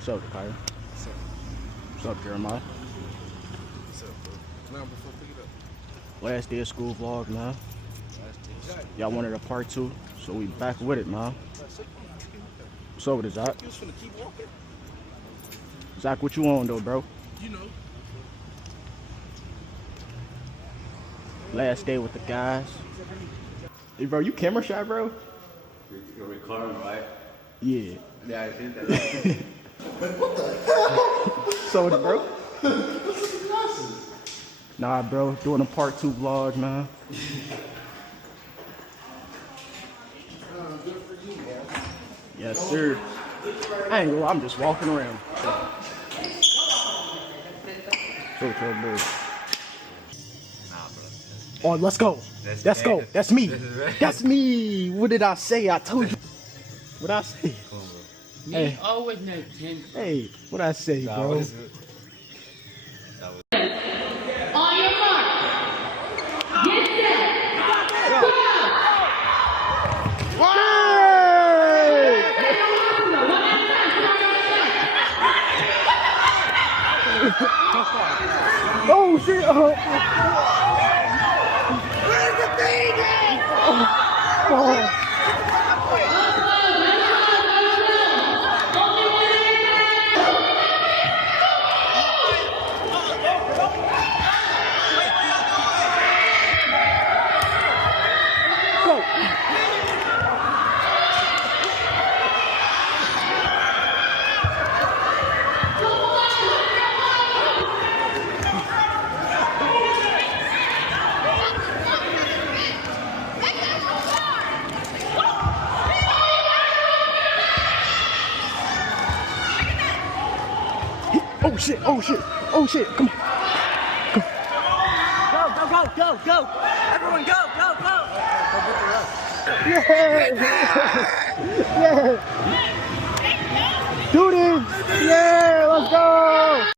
What's up, Kyrie? What's up? What's up, Jeremiah? What's up, bro? Now before pick it up. Last day of school vlog, man. Y'all wanted a part 2, so we back with it, man. What's up with it, Zach? You was finna keep walking? Zach, what you on, though, bro? You know. Last day with the guys. Hey, bro, you camera shy, bro? You're recording, right? Yeah. Yeah, I think that. So with it, bro? Nah, bro, doing a part 2 vlog, man. Good for you, man. Yes, sir. I ain't gonna lie, I'm just walking around. So, bro. Oh, let's go. Let's go. That's me. That's me. What did I say? I told you. What I say? Hey, Always know 10. hey, what I say, bro? On your mark. Get set. Go! Oh shit! Oh. Where's the thing at? Oh. Oh shit, oh shit, oh shit, come on. Go! Everyone go! Yeah! Yeah!